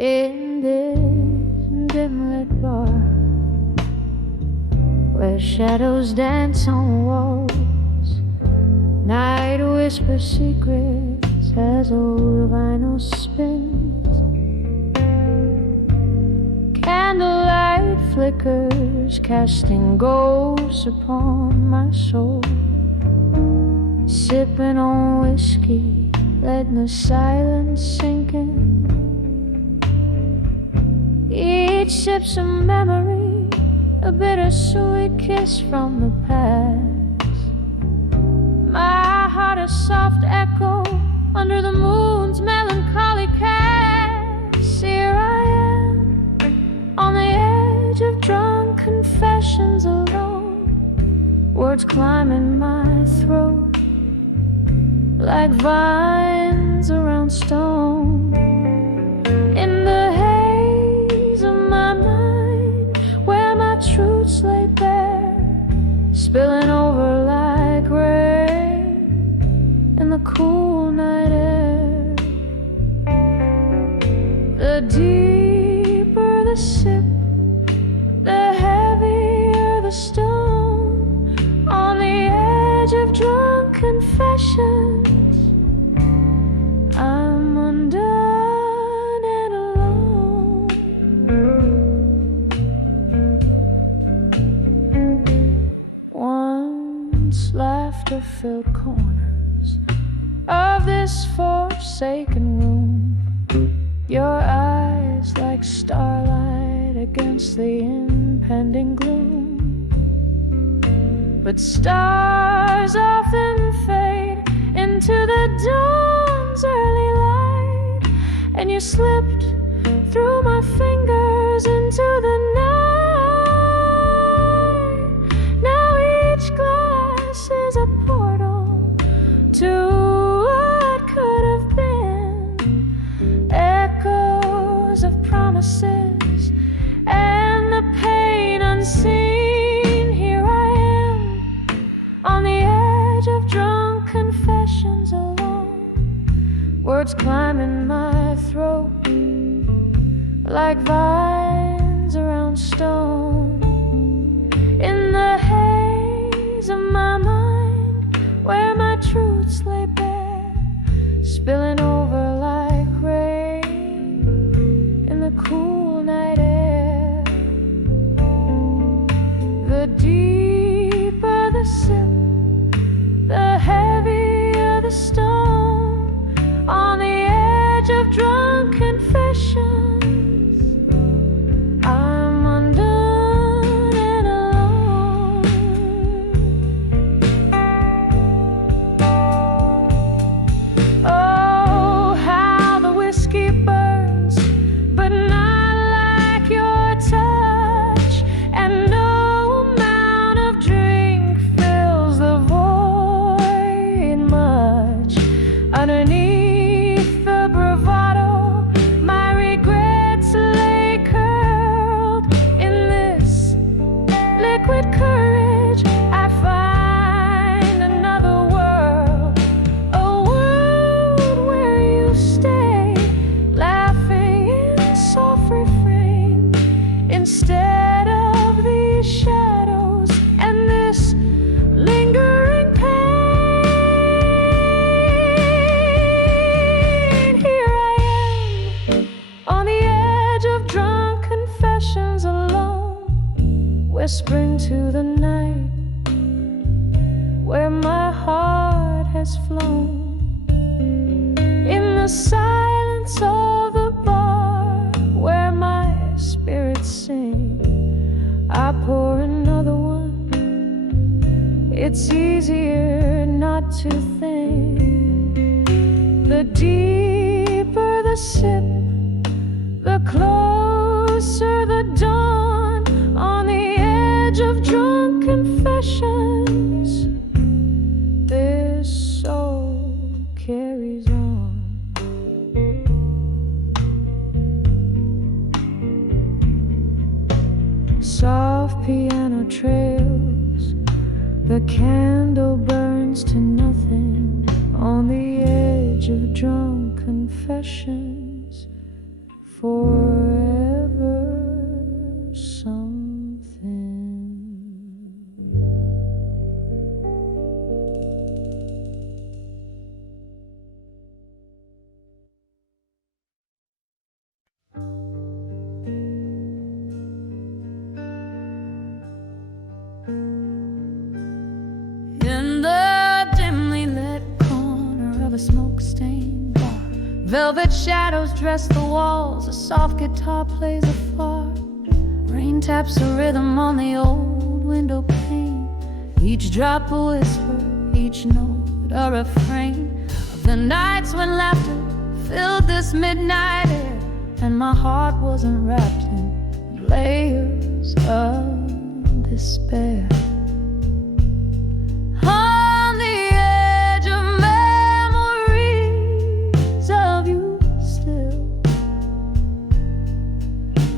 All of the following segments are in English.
In this dim-lit bar where shadows dance on walls, night whispers secrets as old vinyl spins. Candlelight flickers, casting ghosts upon my soul. Sipping on whiskey, letting the silence sink in. Each sip's a memory, a bittersweet kiss from the past. My heart a soft echo under the moon's melancholy cast. Here I am, on the edge of drunk confessions alone. Words climbing my throat like vines around stone. In the haze of my mind, where my truths lay bare, spilling over like rain in the cool night air. The deeper the sip, the heavier the stone. On the edge of drunk confessions, I'm undone and alone. Once laughter-filled corners of this forsaken room, your eyes like starlight against the impending gloom. But stars often fade into the dawn's early light, and you slipped through my fingers into the night. Now each glass is a portal to what could have been, echoes of promises and the pain unseen. Here I am, on the edge of drunk confessions alone. Words climbing my throat like vines around stone. In the haze of my mind, where my truths lay bare, spilling over like rain in the cool night air. The deeper the sip, the heavier the stone. On the edge of drunk confessions, I'm undone and alone. Oh, how the whiskey burns, but not like your touch, and no amount of drink fills the void much. Underneath the bravado, my regrets lay curled. In this liquid courage, I find another world, a world where you stay, laughing in soft refrain, instead of these shadows and this lingering pain. Here I am, on the edge of drunk confessions alone, whispering to the night where my heart has flown. In the silence of the bar where my spirits sing, I pour another one. It's easier not to think. The deeper the sip, the closer the dawn. On the edge of drunk confessions, this soul carries on. soft piano trails. The candle burns to nothing on the edge of drunk confessions. Forever something. In the dimly lit corner of a smoke-stained bar, velvet shadows dress the walls, a soft guitar plays afar. Rain taps a rhythm on the old window pane, each drop a whisper, each note a refrain of the nights when laughter filled this midnight air, and my heart wasn't wrapped in layers of despair. On the edge of memories of you still,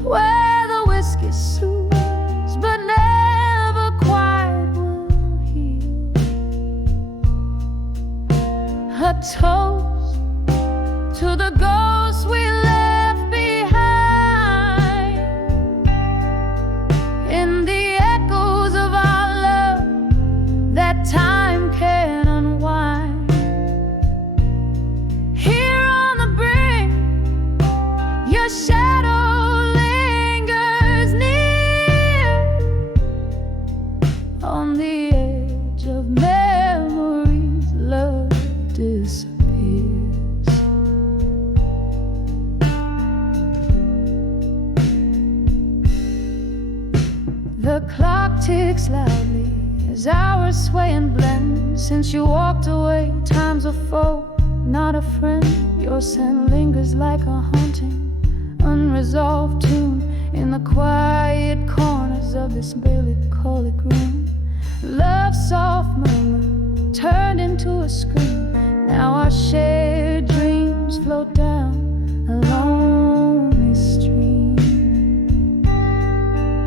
where the whiskey soothes but never quite will heal. A toast to the ghosts we left behind, in the echoes of our love that time can unwind. Here on the brink, your shadow lingers near. On the edge of memories, love disappears. The clock ticks loudly as hours sway and blend. Since you walked away, time's a foe, not a friend. Your scent lingers like a haunting, unresolved tune in the quiet corners of this melancholic room. Love's soft murmur turned into a scream. Now our shared dreams float down a lonely stream.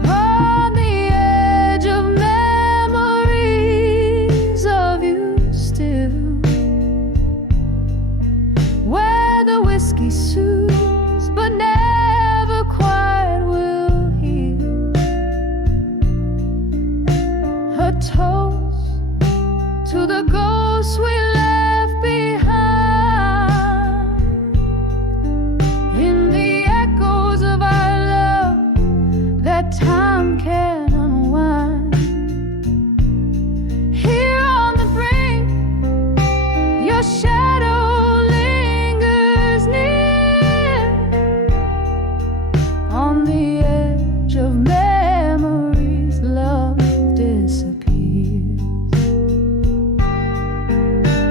On the edge of memories of you still, where the whiskey soothes but never quite will heal. A toast to the ghosts we left behind, in the echoes of our love that time can unwind. Here on the brink, your shadow lingers near. On the edge of memories, love disappears.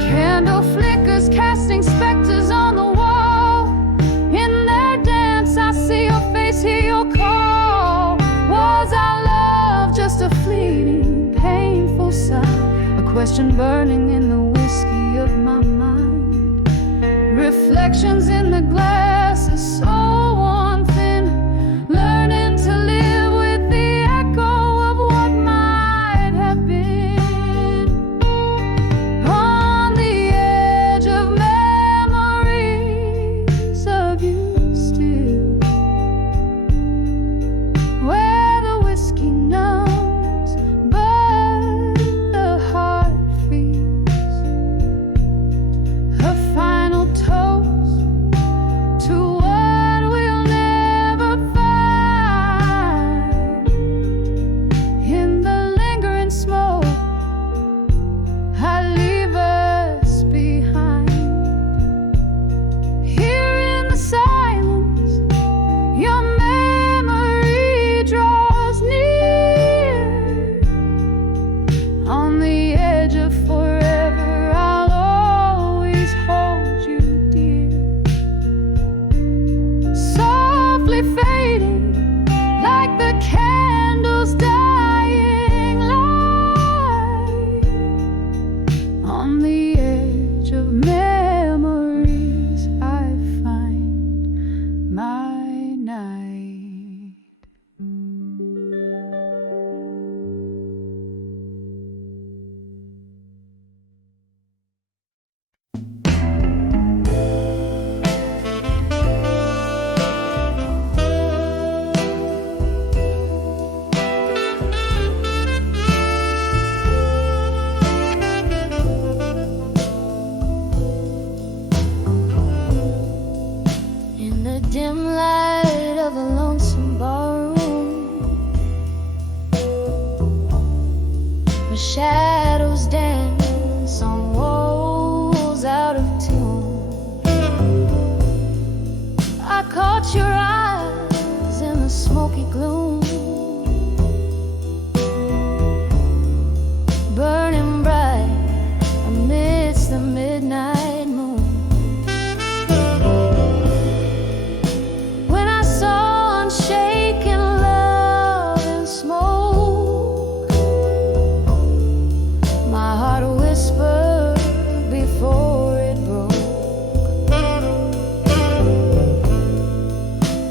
Candle flickers casting specters on the wall. In their dance I see your face, hear your call. Was our love just a fleeting, painful sigh? A question burning in the whiskey of my mind. Reflections in the glass is so worn thin, learning to live with the echo of what might have been. On the edge of memories of you still, where the whiskey numbs but the heart feels. A final toast to what moonlight of a lonesome barroom, where shadows dance on walls out of tune. I caught your eyes in the smoky gloom, burning bright amidst the midnight moon. When I saw unshaken love and smoke, my heart whispered before it broke.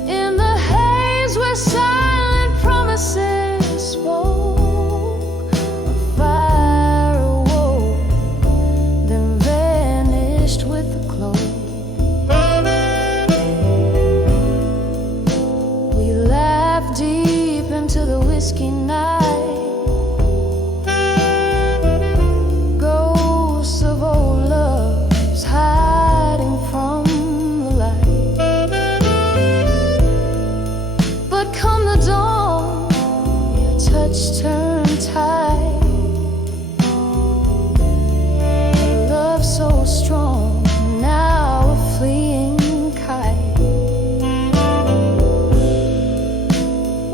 In the haze where silent promises spoke, a fire awoke, then vanished with the cloak. We laughed deep into the whiskey night, ghosts of old loves hiding from the light. But come the dawn, your touch turned tight. Love so strong, now a fleeing kite.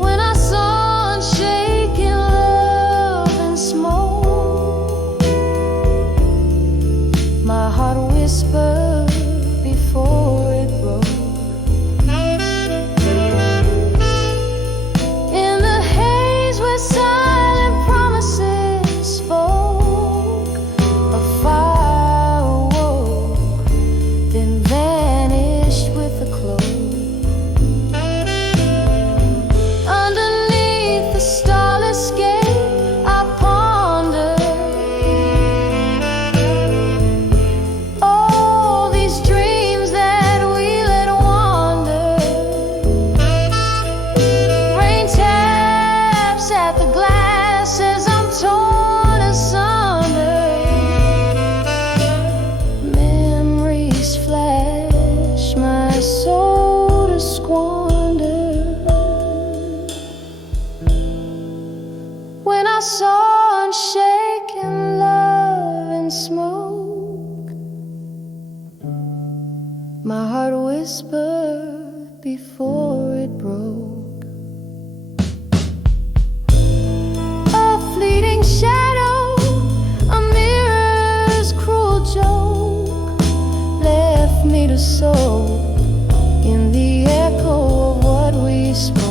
When I saw unshaken love and smoke, my heart whispered before it broke. In the haze where silent promises spoke, a fire awoke, then vanished with the cloak. Underneath the starless sky, I pondered all these dreams that we let wander. Rain taps at the glass as I'm torn asunder. Memories flash, my soul to squander. When I saw unshaken love and smoke, my heart whispered before it broke. A fleeting shadow, a mirror's cruel joke, left me to soak in the echo of what we spoke.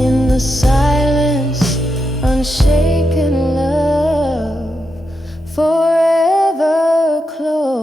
In the silence, unshaken love, forever cloak.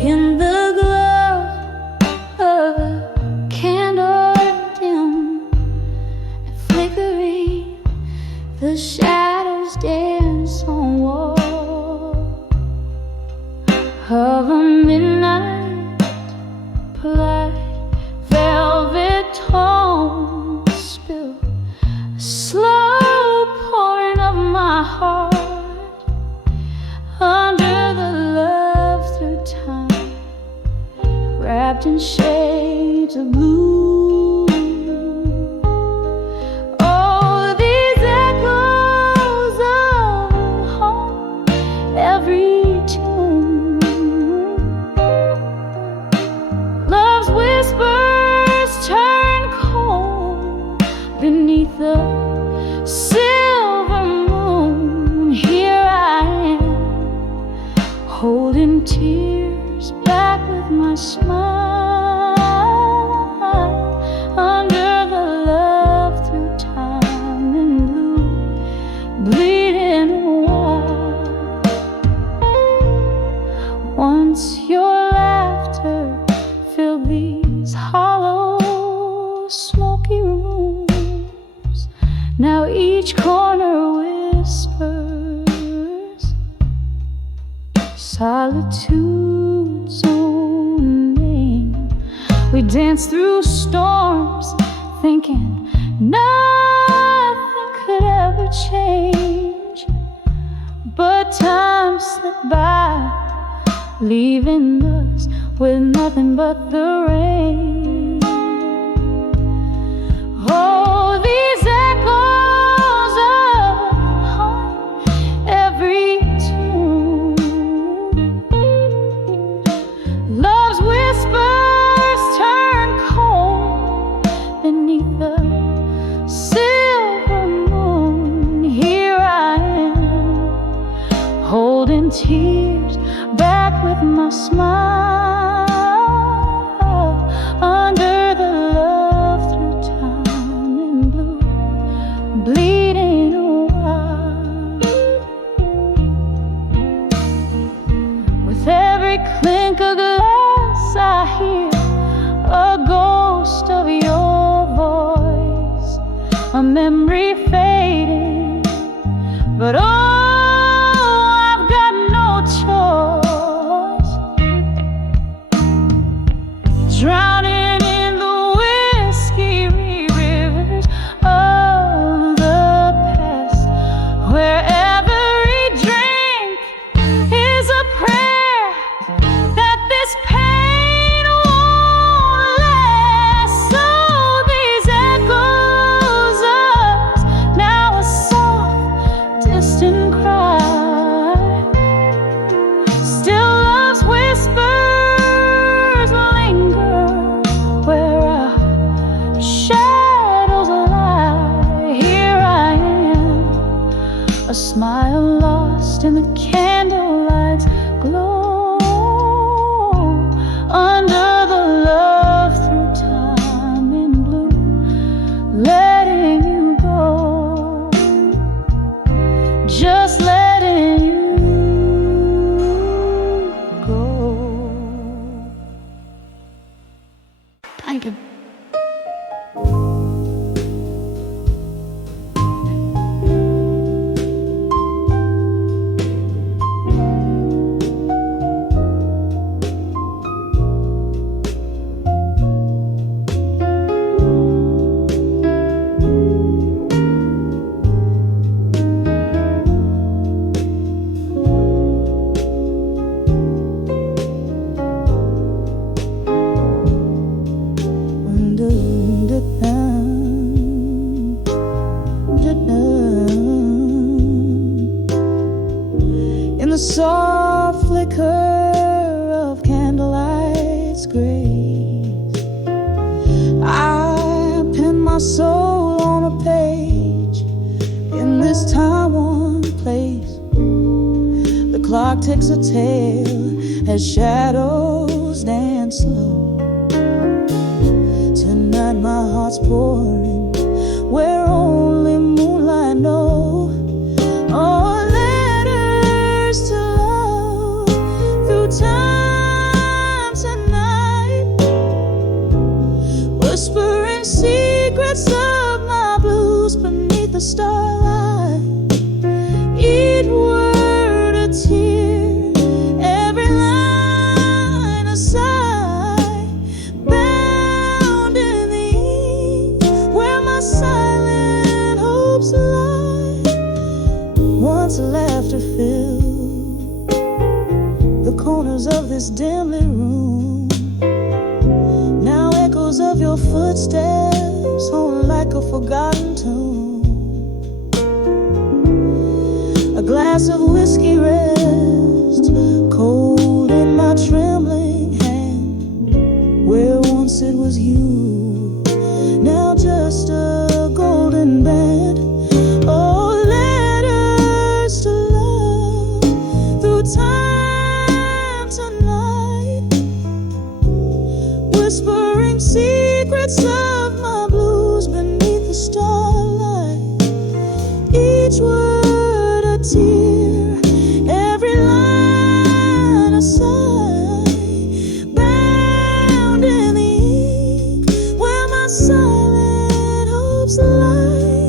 In the glow of a candle dim and flickering, the shadows dance on wall of a midnight polite velvet tone spill, a slow pouring of my heart under the love through time, wrapped in shades of blue. Oh, these echoes each corner whispers solitude's own name. We dance through storms, thinking nothing could ever change. But time slipped by, leaving us with nothing but the rain. Oh, these echoes of every tune. Love's whispers turn cold beneath the silver moon. Here I am, holding tears back with my smile, under the love through time and blue, bleeding a while. With every clink of glass I hear a ghost of your voice, a memory fading, but oh, I've got no choice. Drowning in the whiskey rivers of the past, where every drink is a prayer that this pain won't last. So these echoes of now a soft, distant cry, still love's whispers linger where our shadows lie. Here I am, a smile lost in the candlelight's glow, under the love through time and blue, letting you go, just letting you go. Thank you. In the soft flicker of candlelight's grace, I pen my soul on a page. In this time-worn place, the clock takes a tale as shadows dance slow. Tonight my heart's pouring where only moonlight knows. Oh, letters to love through time tonight, whispering secrets of my blues beneath the starlight. Each word a tear, every line a sigh, bound in the ink where my silent hopes lie. Once laughter filled the corners of this dimly room. Now echoes of your footsteps haunt like a forgotten tune. A glass of whiskey rests cold in my trembling hand, where once it was you, now just a golden band. Oh, letters to love through time tonight, whispering secrets of my blues beneath the starlight. Each word a tear, every line a sigh, bound in the ink where my silent hopes lie.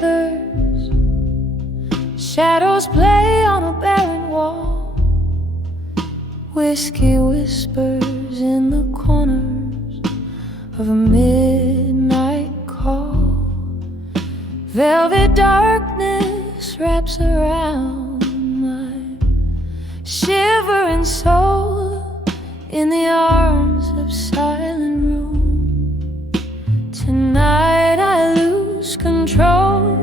whispers, shadows play on a barren wall. Whiskey whispers in the corners of a midnight call. Velvet darkness wraps around my shivering soul in the arms of silent room. Tonight I lose control.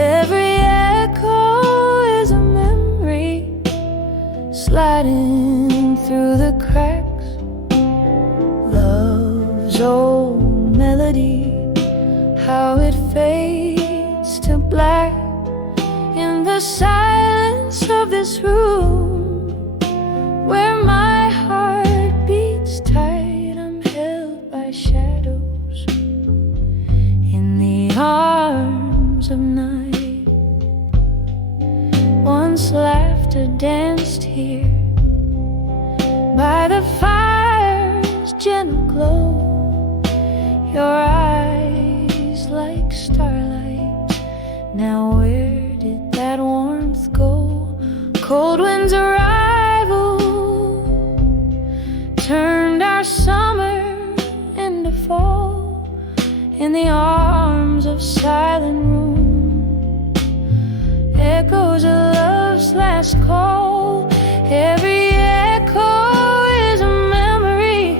Every echo is a memory sliding through the cracks. Love's old melody, how it fades to black in the silence of this room, where my heart beats tight. I'm held by shadows in the arms of night. Once laughter danced here by the fire's gentle glow. Your eyes like starlight, now where did that warmth go? Cold wind's arrival turned our summer into fall. In the arms of silent room, echoes of love's last call. Every echo is a memory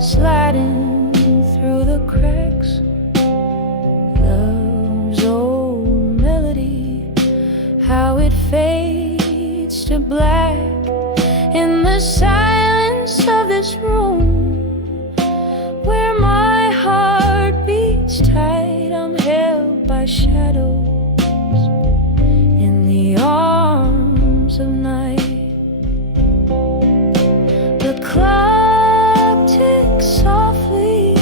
sliding through the cracks. Love's old melody, how it fades to black in the silence of this room, where my heart beats tight. I'm held by shadows in the arms of night. The clock ticks softly,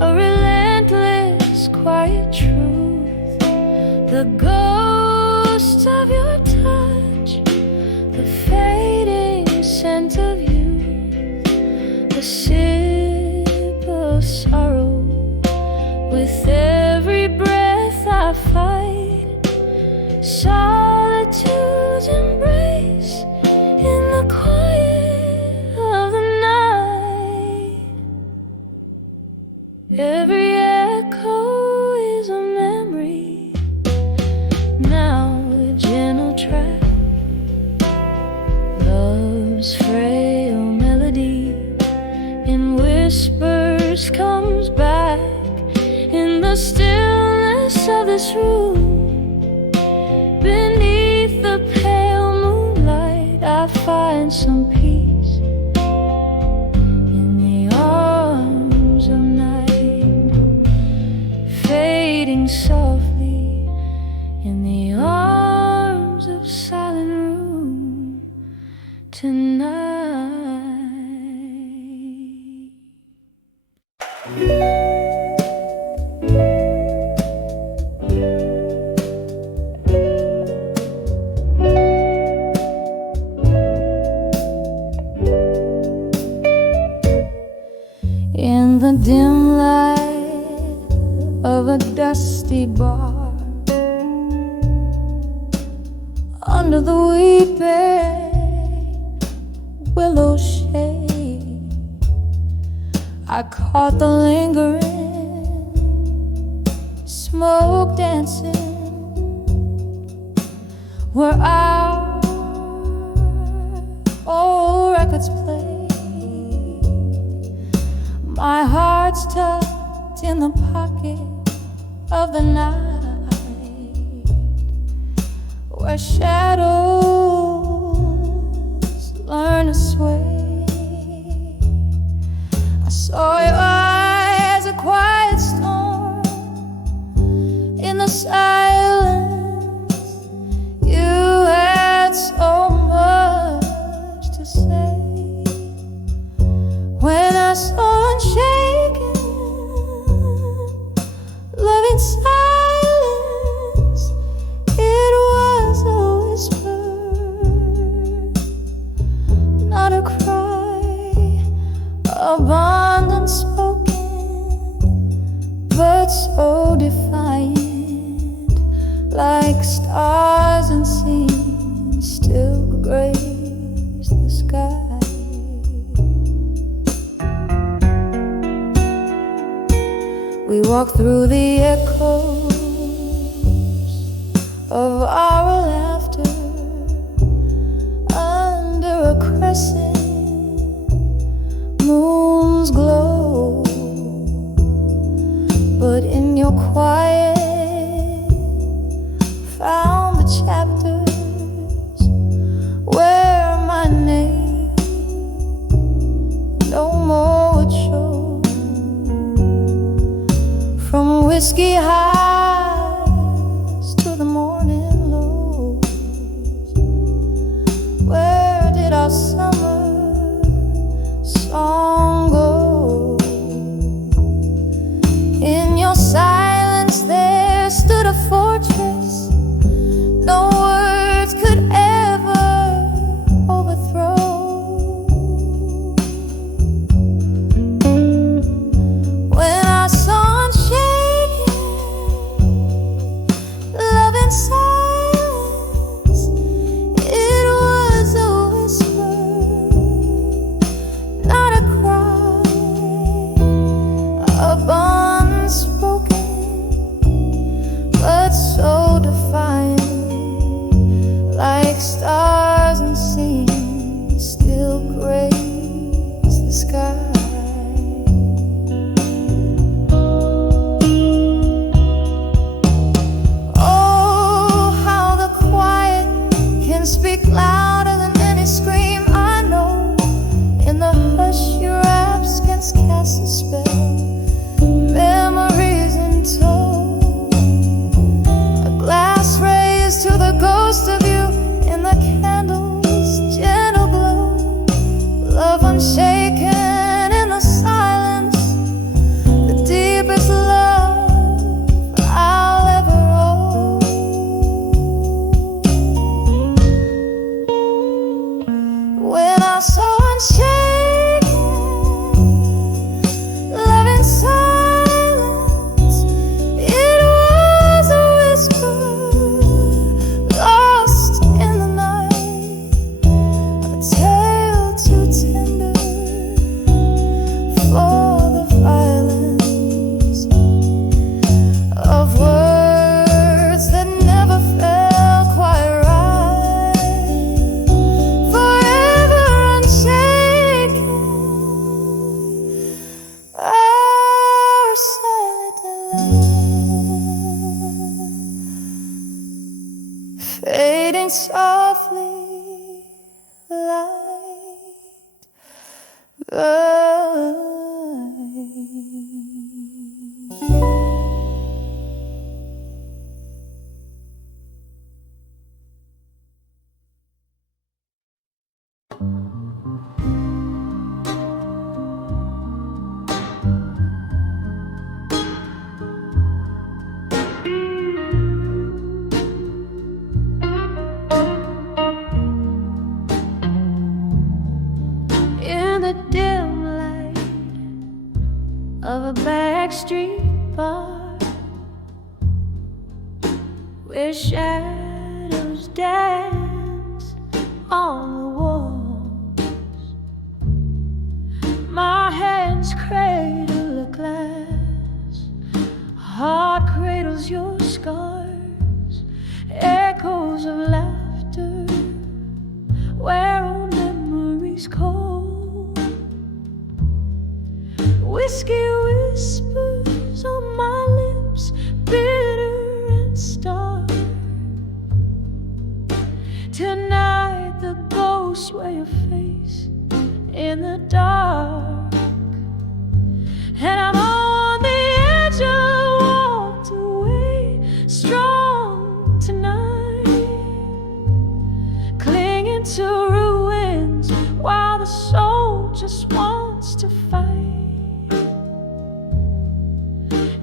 a relentless quiet truth. The ghost of your touch, the fading scent of you, the sip of sorrow. With every breath I fight solitude's embrace in the quiet of the night. Every echo is a memory, now a gentle track. Love's frail melody in whispers comes back. In the stillness of this room, beneath the pale moonlight, I find some peace in the arms of night, fading softly in the arms of silent room tonight. In the dim light of a dusty bar, under the weeping willow shade, I caught the lingering smoke dancing where our old records play. My heart's tucked in the pocket of the night, where shadows learn to sway. I saw your eyes, a quiet storm in the silence. You had so much to say. When I saw unshaken, loving silence, it was a whisper walk through the echoes of our laughter under a crescent moon's glow. But in your quiet found the chapters where my name no more would show. From whiskey highs to the morning lows, where did our summer song go? In your silence there stood a fortress no words could ever overthrow. When our sun shaking, love in silence, it was a whisper, not a cry, unspoken, but so defiant. Like stars unseen, still grace the sky. Oh, how the quiet can speak louder than any scream. I know in the hush your absence casts a spell. Memories untold, a glass raised to the ghost of you in the candle's gentle glow. Love unshaken in the silence, the deepest love I'll ever owe. When our sun shaken, love in silence, it was a whisper lost in the night, a tale too tender for the violence of words that never felt quite right. Forever unshaken, our silent delight, fading softly like the night. In the dim light of a backstreet bar, where shadows dance on the walls, my hands cradle a glass, heart cradles your scars, echoes of laughter where old memories cold. Whiskey whispers on my lips, bitter and stark. Tonight the ghosts wear your face in the dark, and I'm on the edge. I walked away strong tonight, clinging to ruins while the soul just wants to fight.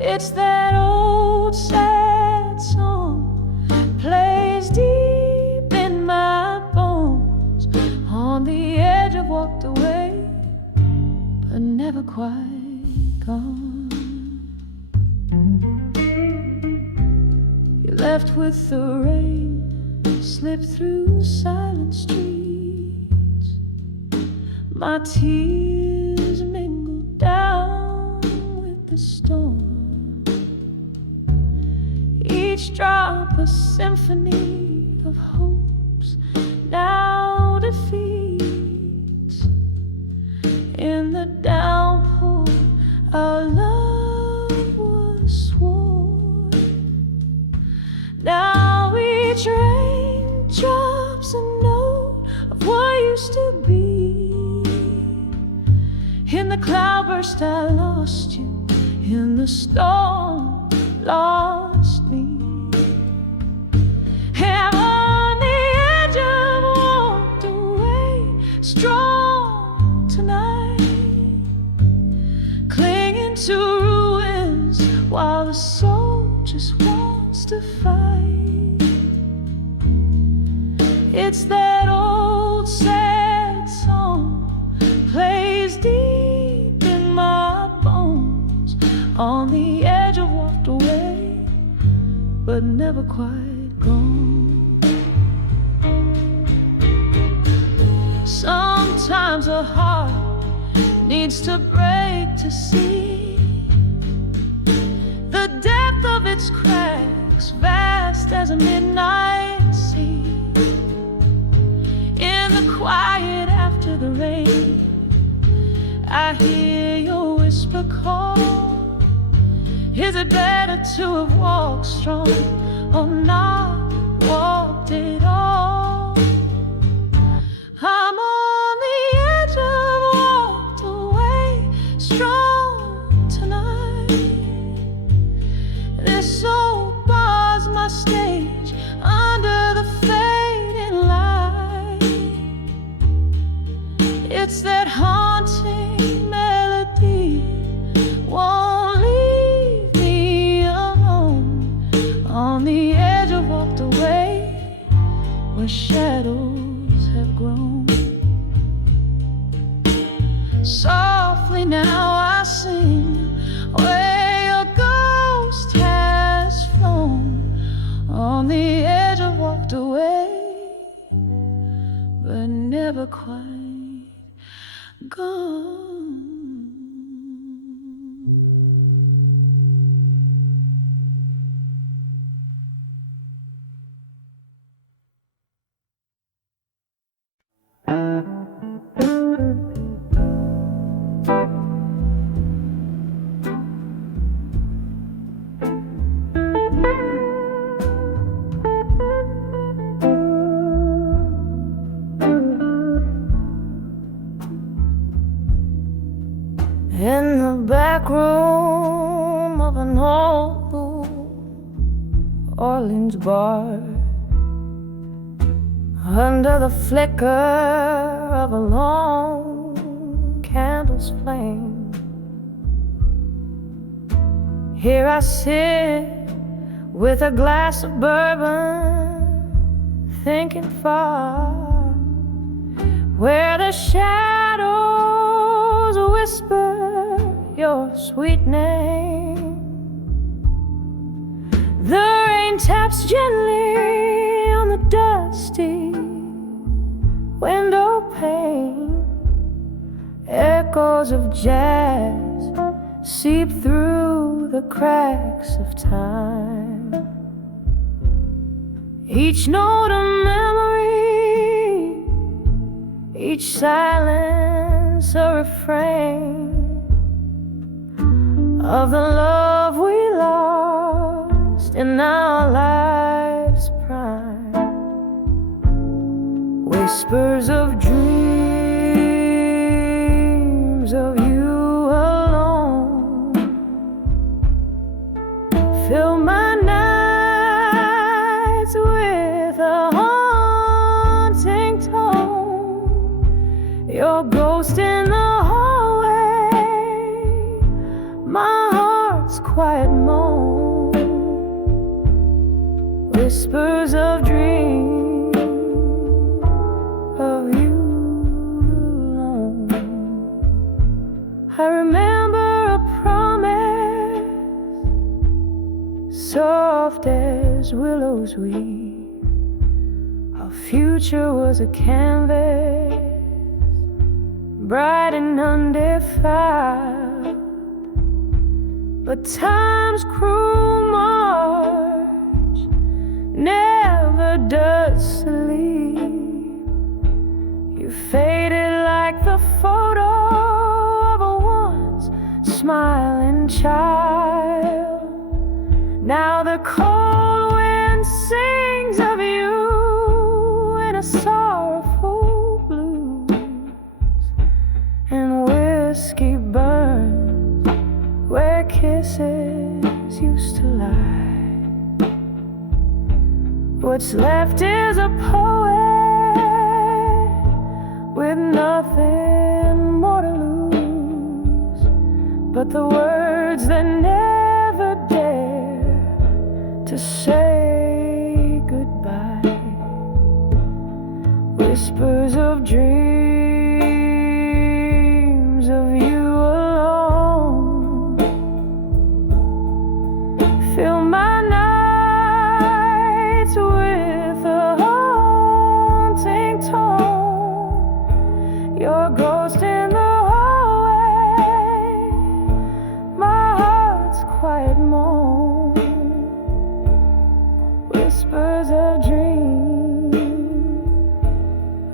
It's that old sad song plays deep in my bones. On the edge I've walked away, but never quite gone. You're left with the rain, slip through silent streets. My tears mingle down with the storm. each drop a symphony of hopes now defeats. In the downpour, our love was sworn. Now each rain drops a note of what used to be. In the cloudburst I lost you, in the storm lost me. And on the edge I've walked away, strong tonight, clinging to ruins while the soul just wants to fight. It's that old sad song plays deep in my bones. On the edge I walked away, but never quite gone. Sometimes a heart needs to break to see the depth of its cracks, vast as a midnight sea. In the quiet after the rain, I hear your whisper call. Is it better to have walked strong or not walked at all? I'm on the edge, I've walked away, strong tonight. This old bar's my stage under the fading light. It's that haunting melody, won't leave me alone. On the edge I walked away, where shadows have grown. Softly now I sing, where your ghost has flown. On the edge I walked away, but never quite gone. In the back room of an old New Orleans bar, under the flicker of a long candle's flame, here I sit with a glass of bourbon, thinking far, where the shadows whisper your sweet name. The rain taps gently on the dusty window pane. Echoes of jazz seep through the cracks of time. Each note a memory, each silence a refrain of the love we lost in our life's prime. Whispers of dreams of you alone fill my nights with a haunting tone. Your ghost in the my heart's quiet moan. Whispers of dreams of you alone. I remember a promise, soft as willows weave. Our future was a canvas, bright and undefiled. But time's cruel mark Now the cold wind sings of you in a sorrowful blues, and whiskey burns where kisses used to lie. What's left is a poet with nothing more to lose but the words that never dare to say goodbye. Whispers of dreams of you alone fill my nights with a haunting tone. Your ghost in the hallway, my heart's quiet moan. Whispers of dreams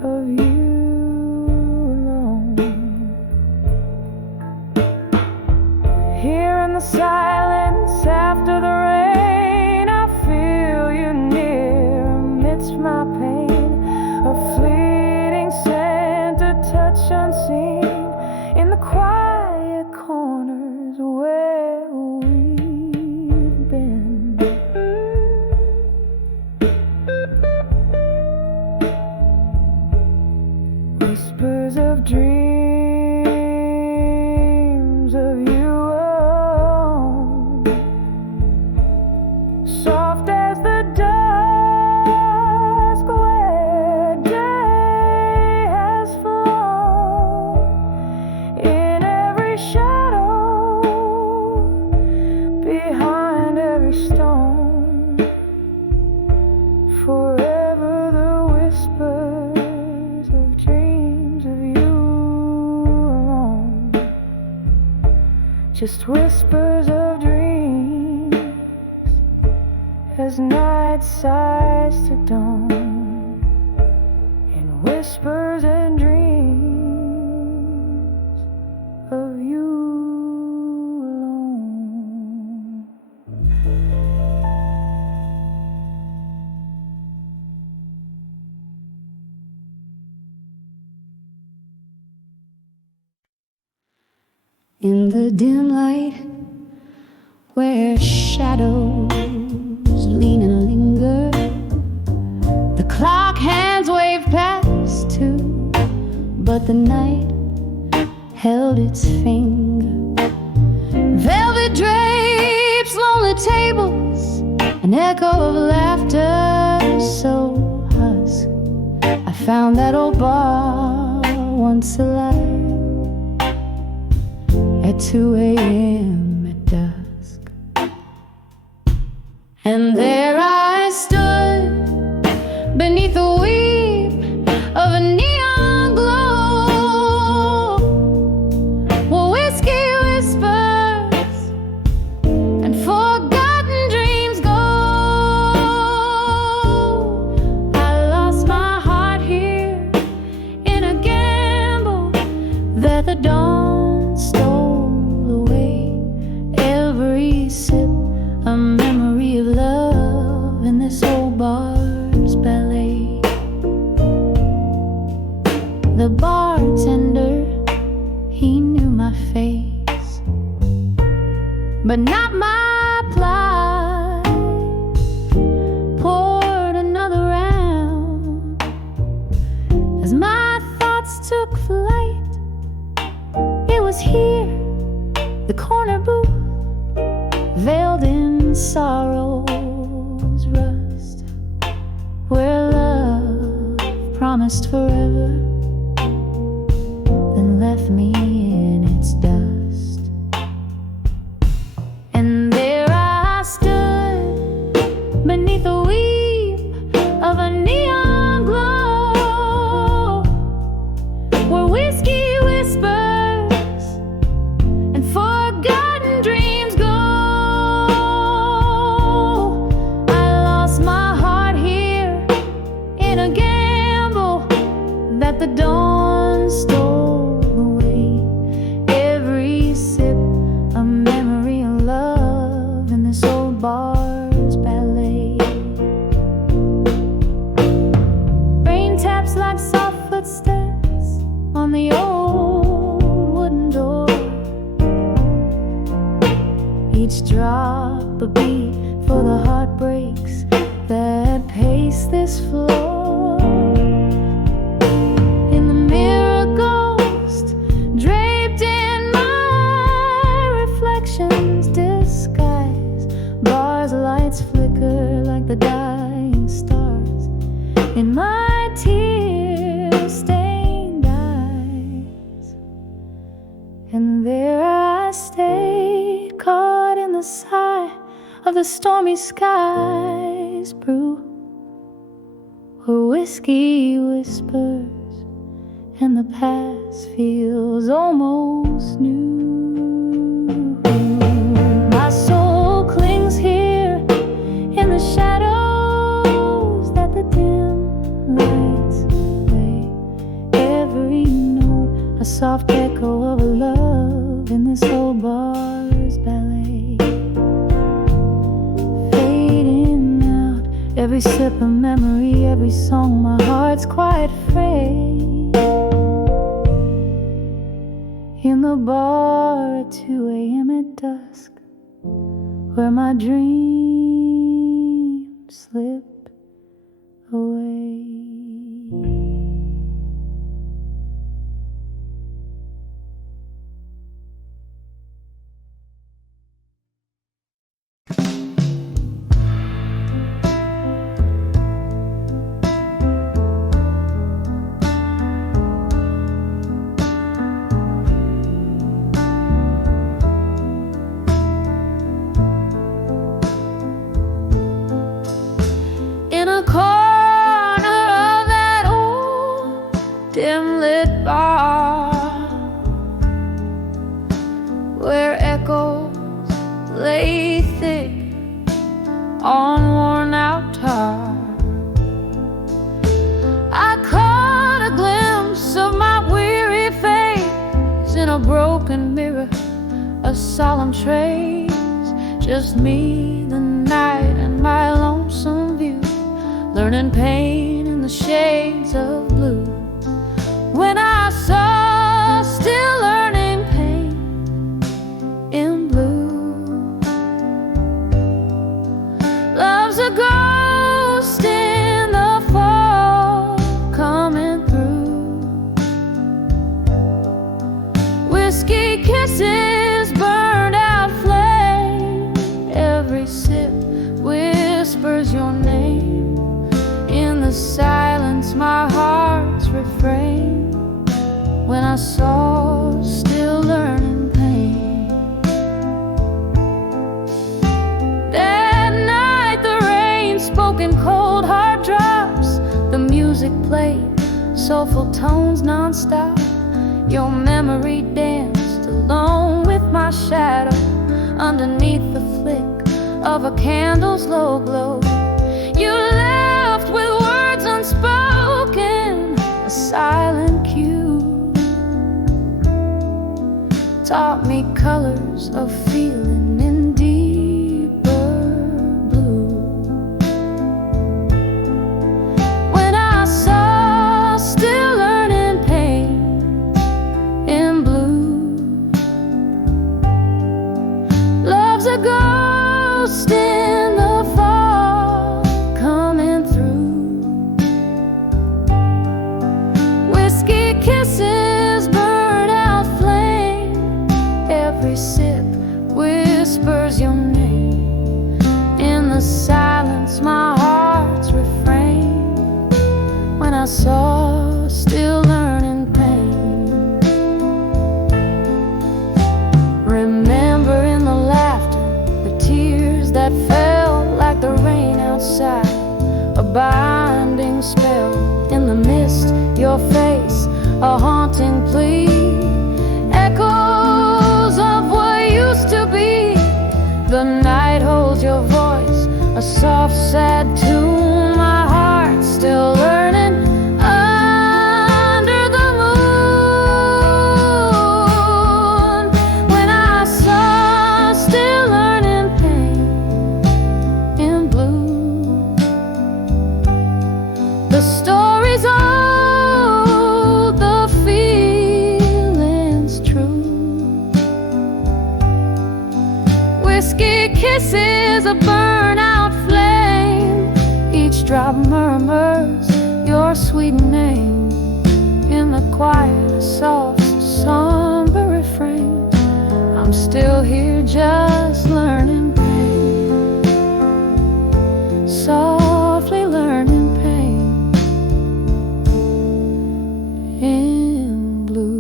of you alone. Here in the silence after the rain, I feel you near amidst my pain. A fleeting scent, a touch unseen in the quiet corners where we've been. Whispers of dreams of you alone, soft as the dusk where day has flown, in every shadow, behind every stone. Forever the whispers of dreams of you alone, just whispers of dreams as night sighs to dawn, and whispers and dreams of you alone. In the dim light where shadows lean and linger, the clock hands wave past 2, but the night held its finger. Velvet drapes, lonely tables, an echo of laughter so husk. I found that old bar once alive at 2 a.m. at dusk. And there I stood beneath the weep of a neon glow, where whiskey whispers and forgotten dreams go. I lost my heart here in a gamble that the dawn stole away. Every sip a memory of love in this old bar's ballet. The bartender, he knew my face, but not my plight. Poured another round as my thoughts took flight. It was here, the corner booth, veiled in sorrow's rust, where love promised forever, then left me in its dust. And there I stood beneath the weep of a neon glow, where whiskey whispers and forgotten dreams go. I lost my heart here in a gamble that the dawn stole away. Every sip a memory of love in this old bar beat for the heartbreaks that pace this floor. In the mirror, ghost draped in my reflection's disguise. Bars, lights flicker like the dying stars in my tear-stained eyes. And there I stayed, caught in the sigh of the stormy skies. Brew where whiskey whispers and the past feels almost new. My soul clings here in the shadows that the dim lights lay. Every note a soft echo of a love in this old bar's ballet. Fading out, every sip of memory, every song, my heart's quite afraid. In the bar at 2 a.m. at dusk, where my dreams slip away. In a corner of that old dim-lit bar, where echoes lay thick on worn-out tar, I caught a glimpse of my weary face in a broken mirror, a solemn trace. Just me, the night, and my lonesome view, learning pain in the shades of blue. When I saw still learning pain in blue. Love's a ghost in the fall coming through. Whiskey kisses, burned out flame. Every sip whispers your name. In the silence, my heart's refrain. When I saw still learning pain. That night the rain spoke in cold hard drops. The music played soulful tones non-stop. Your memory danced alone with my shadow underneath the flick of a candle's low glow. You left with words unspoken, a silent cue. Taught me colors of feeling in deeper blue. When I saw still learning pain in blue. Love's a ghost in the fall coming through. Whiskey kisses, burn out flame. Every sip whispers your name. In the silence, my heart's refrain. When I saw still learning pain. Remembering the laughter, the tears that fell like the rain outside. A binding spell in the mist, your face, a haunting plea. Echoes of what used to be. The night holds your voice, a soft, sad tune. My heart still learning under the moon. When I saw still learning pain in blue. The story's old, the feeling's true. Whiskey kisses, raindrop murmurs your sweet name in the quiet, soft, somber refrain. I'm still here just learning pain, softly learning pain in blue.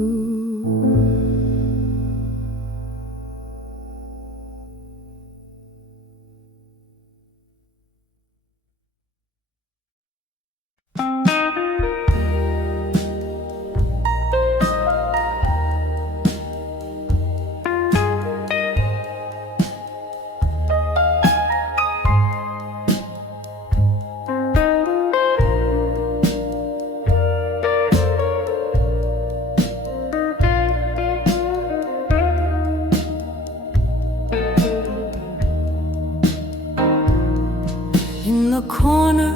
In the corner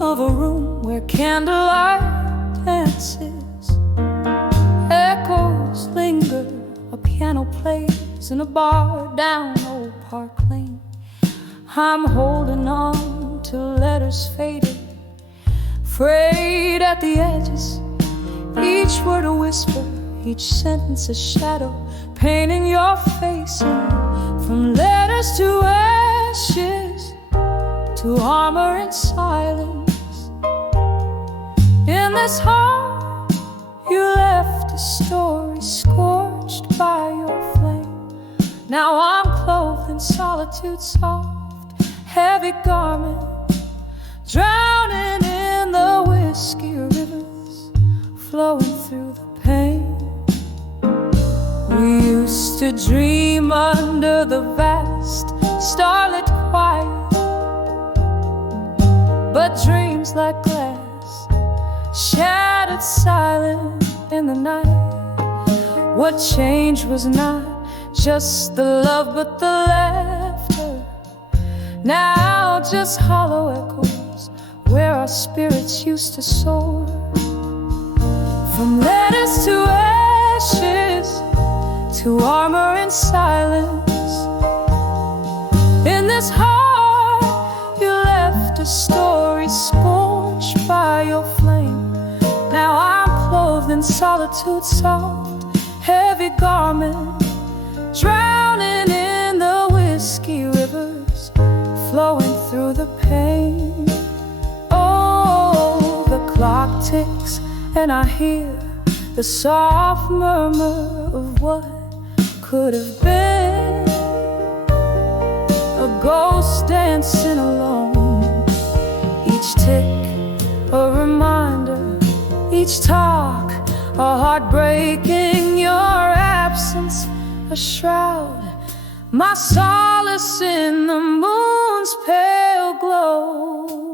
of a room where candlelight dances, echoes linger, a piano plays in a bar down Old Park Lane. I'm holding on to letters faded, frayed at the edges, each word a whisper, each sentence a shadow, painting your face in. From letters to ashes, to armor and silence. In this heart you left a story scorched by your flame. Now I'm clothed in solitude's soft, heavy garment, drowning in the whiskey rivers flowing through the pain. We used to dream under the vast starlit quiet, but dreams like glass, shattered silent in the night. What changed was not just the love but the laughter, now just hollow echoes where our spirits used to soar. From letters to ashes, to armor and silence. In this heart you left a story scorched by your flame. Now I'm clothed in solitude's soft, heavy garment, drowning in the whiskey rivers flowing through the pain. Oh, the clock ticks and I hear the soft murmur of what could have been, a ghost dancing alone. Each tick a reminder, each talk a heartbreak in your absence, a shroud, my solace in the moon's pale glow.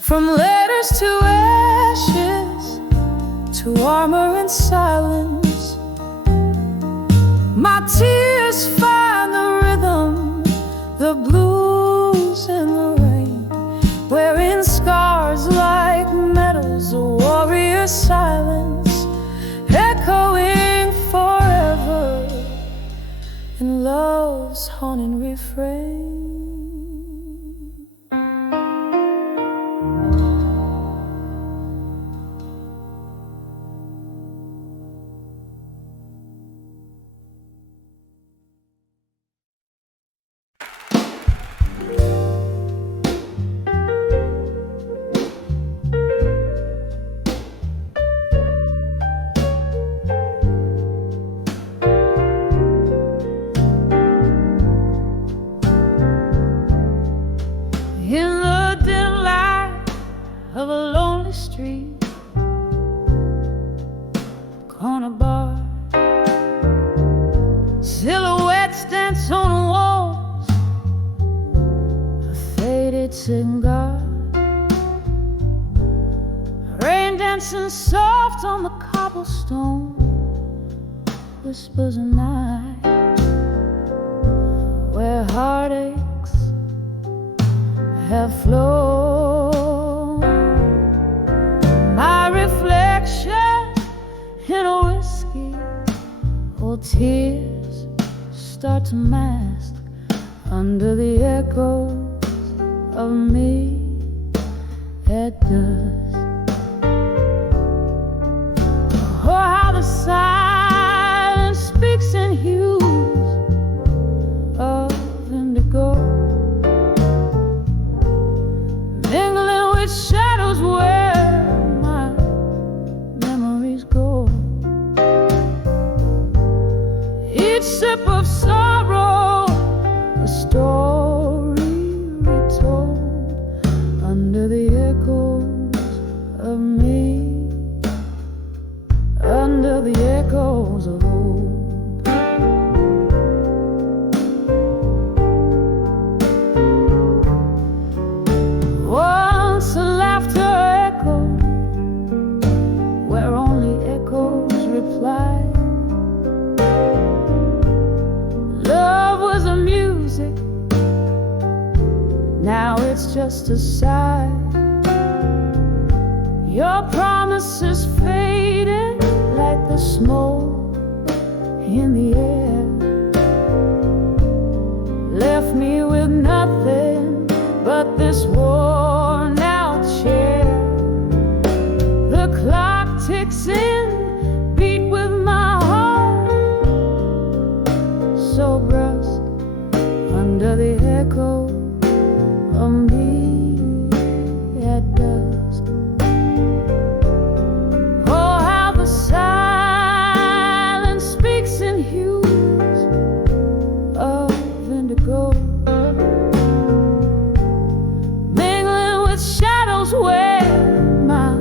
From letters to ashes, to armor and silence, my tears find the rhythm, the blues in the rain, wearing scars like medals, a warrior's silence, echoing forever in love's haunting refrain. In the dim light of a lonely street, corner bar, silhouettes dance on the walls, a faded cigar, rain dancing soft on the cobblestone, whispers a night where heartaches have flown. My reflection in a whiskey, old tears start to mask under the echoes of me with shadows where my memories go. Each sip of sorrow, a story retold under the echoes of me, under the echoes of old. Once a laughter echoed where only echoes replied. Love was a music, now it's just a sigh. Your promises faded like the smoke in the air, left me with nothing but this worn out chair. The clock ticks in, beat with my heart, so brusque under the echo of me at dusk. Oh, how the silence speaks in hues of indigo, mingling with shadows where my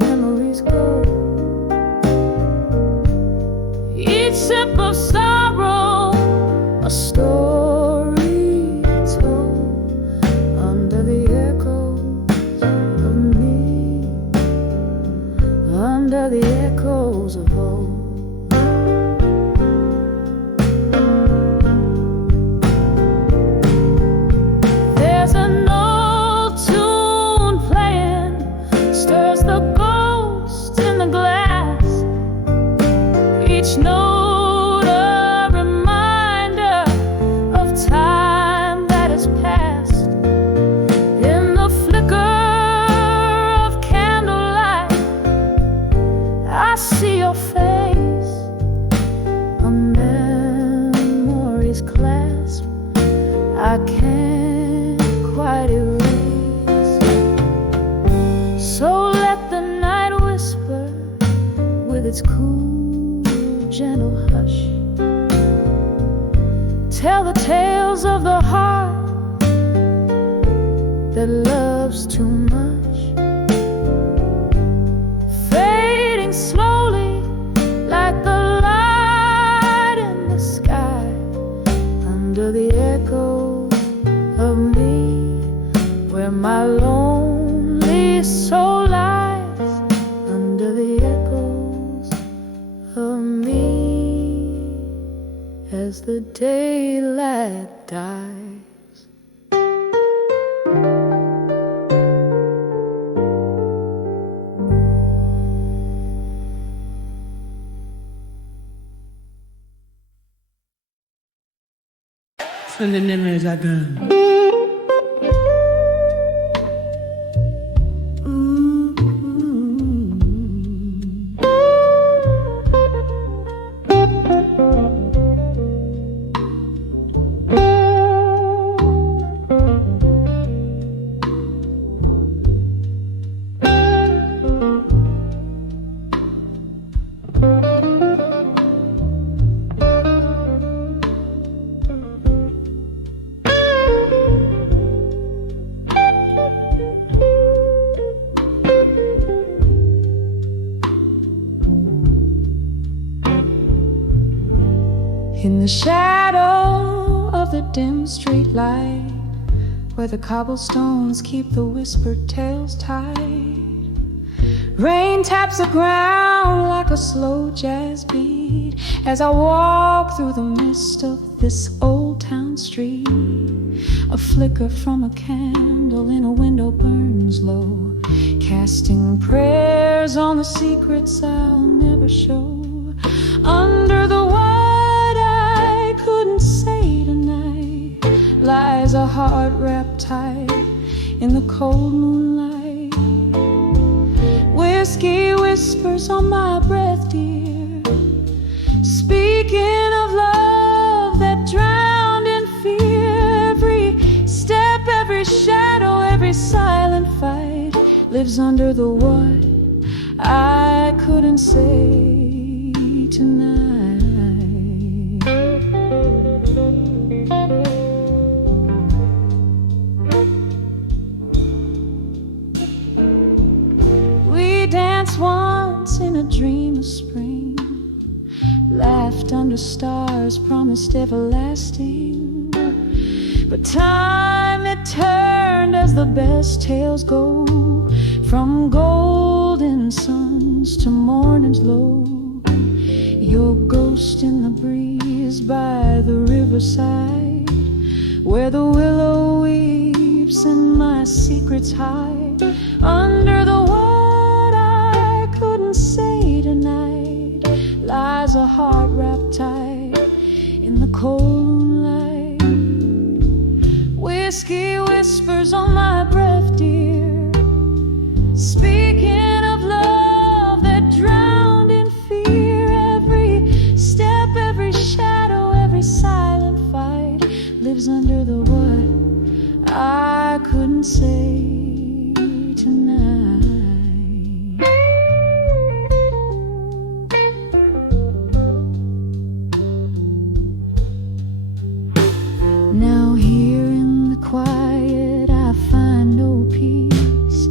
memories go. Each sip of sorrow, a story told under the echoes of me, under the echoes of old. There's an old tune playing, stirs the ghost in the glass. Each note a reminder of time that has passed. In the flicker of candlelight, I see your face, a memory's clasp I can't quite erase. So let the night whisper with its cool, gentle hush, tell the tales of the heart that loves too much, fading slowly like the light in the sky, under the echo of me, where my lonely soul lies, under the echoes of me, as the daylight dies. Söndürme özledim. In the shadow of the dim street light, where the cobblestones keep the whispered tales tight, rain taps the ground like a slow jazz beat as I walk through the mist of this old town street. A flicker from a candle in a window burns low, casting prayers on the secrets I'll never show. Under the what I couldn't say tonight lies a heart wrapped tight in the cold moonlight. Whiskey whispers on my breath, dear, speaking of love that drowned in fear. Every step, every shadow, every silent fight lives under the what I couldn't say tonight. We danced once in a dream of spring, laughed under stars, promised everlasting. But time it turned as the best tales go, from golden suns to morning's low. Your ghost in the breeze by the riverside, where the willow weeps and my secrets hide. Under the what I couldn't say tonight lies a heart wrapped tight in the cold moonlight. Whiskey whispers on my breath, dear, speaking of love that drowned in fear. Every step, every shadow, every silent fight lives under the what I couldn't say tonight. Now here in the quiet I find no peace,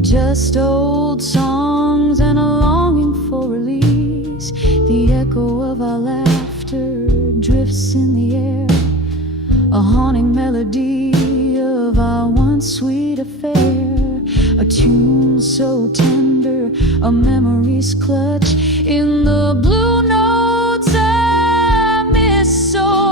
just old songs and a longing for release. The echo of our laughter drifts in the air, a haunting melody of our once sweet affair. A tune so tender, a memory's clutch in the blue notes I miss so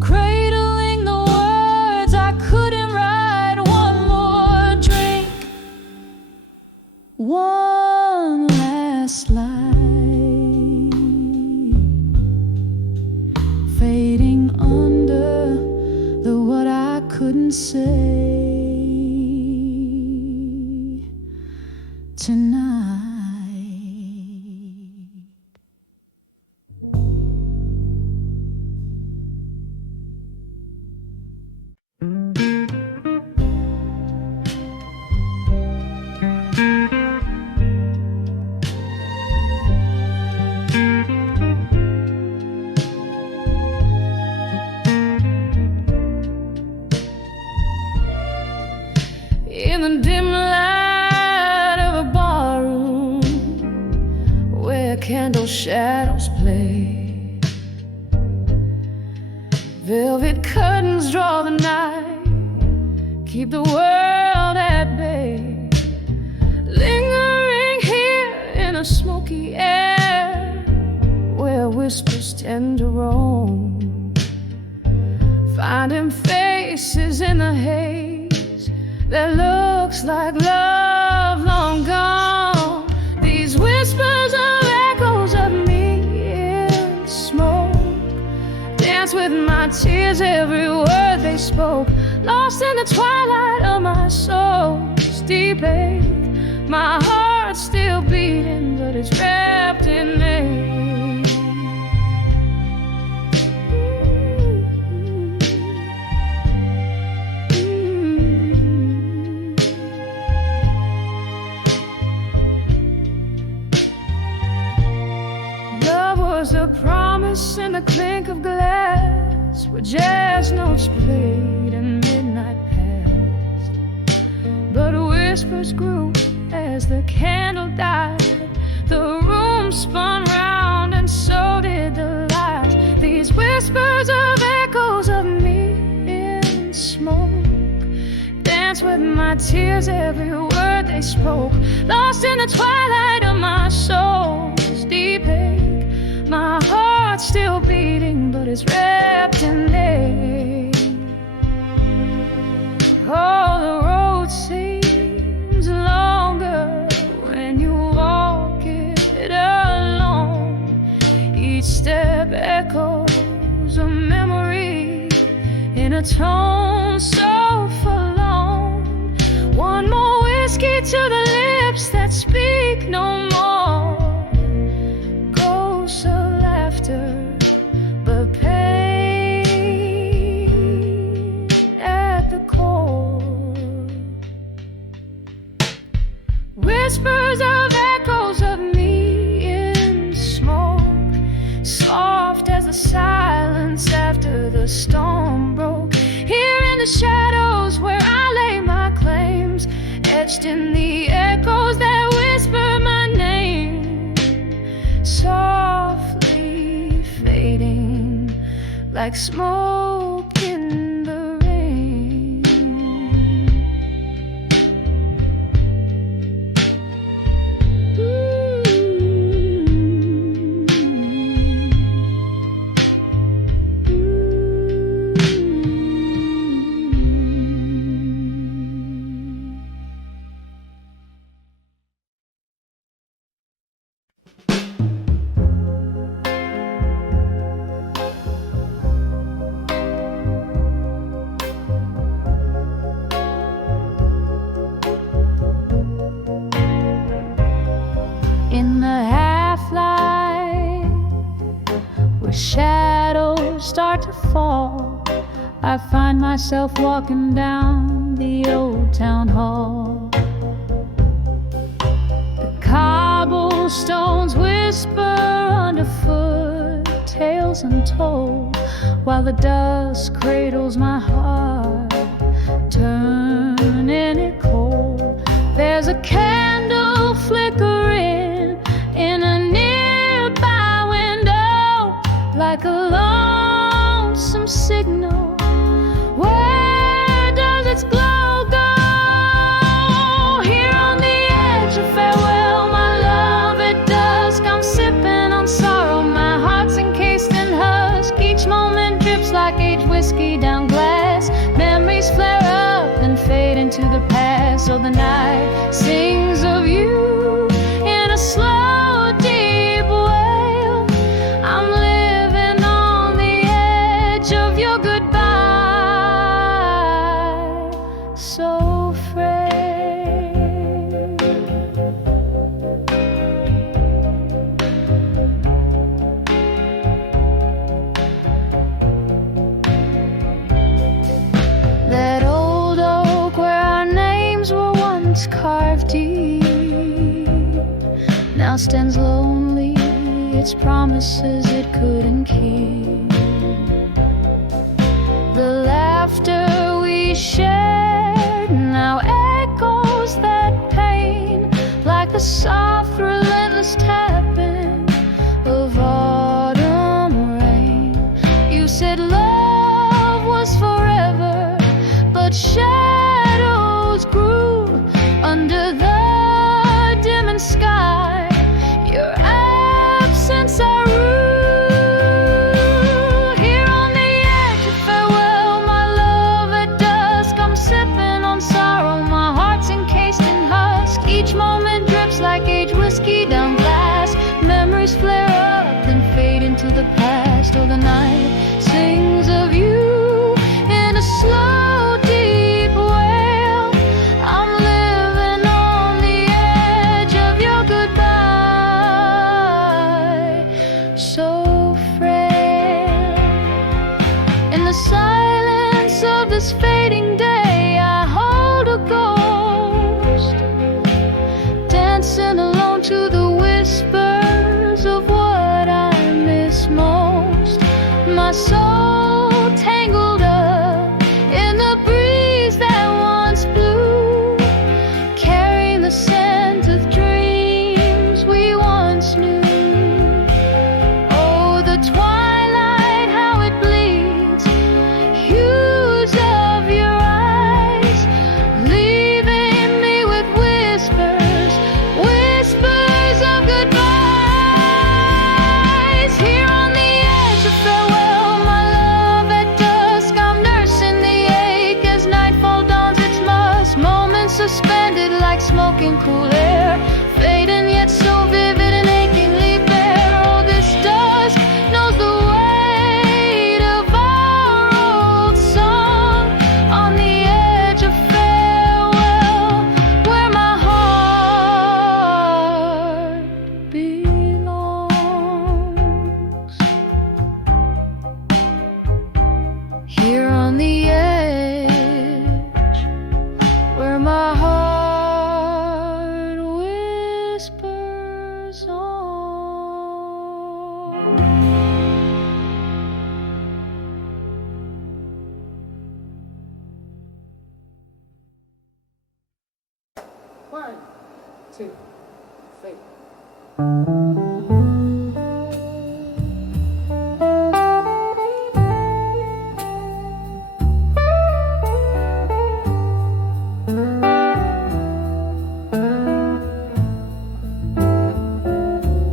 cradling the words I couldn't write. One more drink, one last light, fading under the what I couldn't say tonight. In the dim light of a barroom where candle shadows play, velvet curtains draw the night, keep the world at bay. Lingering here in a smoky air where whispers tend to roam, finding faces in the haze that looks like love long gone. These whispers are echoes of me in smoke, dance with my tears, every word they spoke, lost in the twilight of my soul's deep ache. My heart's still beating, but it's wrapped in me. Was a promise in the clink of glass, where jazz notes played and midnight passed. But whispers grew as the candle died. The room spun round and so did the lights. These whispers of echoes of me in smoke, dance with my tears, every word they spoke, lost in the twilight of my soul's deep ache. My heart's still beating, but it's wrapped in ache. Oh, the road seems longer when you walk it alone. echoes of memory in a tone so forlorn. One more whiskey to the lips that speak no more. Ghosts of laughter, but pain at the core. Whispers of echoes of me in smoke, soft as the silence after the storm broke. Here in the shadows where I lay my claims, etched in the echoes that whisper my name, softly fading like smoke in the rain. In the half-light, where shadows start to fall, I find myself walking down the old town hall. The cobblestones whisper underfoot, tales untold, while the dust cradles my heart, turning it cold. There's a candle flickering in a nearby window, like a lonesome signal. Where does its glow go? Here on the edge of farewell, my love, at dusk I'm sipping on sorrow. My heart's encased in husk. Each moment drips like aged whiskey down glass. Memories flare up and fade into the past. So the night sings of you in a slow, deep wail. I'm living on the edge of your goodbye, so frail. That old oak where our names were once carved deep now stands lonely, its promises it couldn't keep. The laughter we shared now echoes that pain, like a soft, relentless tapping of autumn rain. You said love was forever, but shadows grew under the dimming sky. Your absence I rue. Here on the edge of farewell, my love, at dusk I'm sipping on sorrow. My heart's encased in husk. Each moment drips like aged whiskey down glass. Memories flare up and fade into the past. Oh, the night sings of you in a slow, deep wail. I'm living on the edge of your goodbye, so frail. In the silence of this fading day, I hold a ghost, dancing alone to the whispers of what I miss most. My soul tangled up in the breeze that once blew, carrying the scent of dreams we once knew. Oh, the twilight, how it bleeds, hues of your eyes, leaving me with whispers, whispers of goodbyes. Here on the edge of farewell, my love, at dusk I'm nursing the ache as nightfall dawns its musk. Moments suspended like smoke in cool air, fading yet so vivid and achingly bare. Oh, this dusk knows the 2, 3.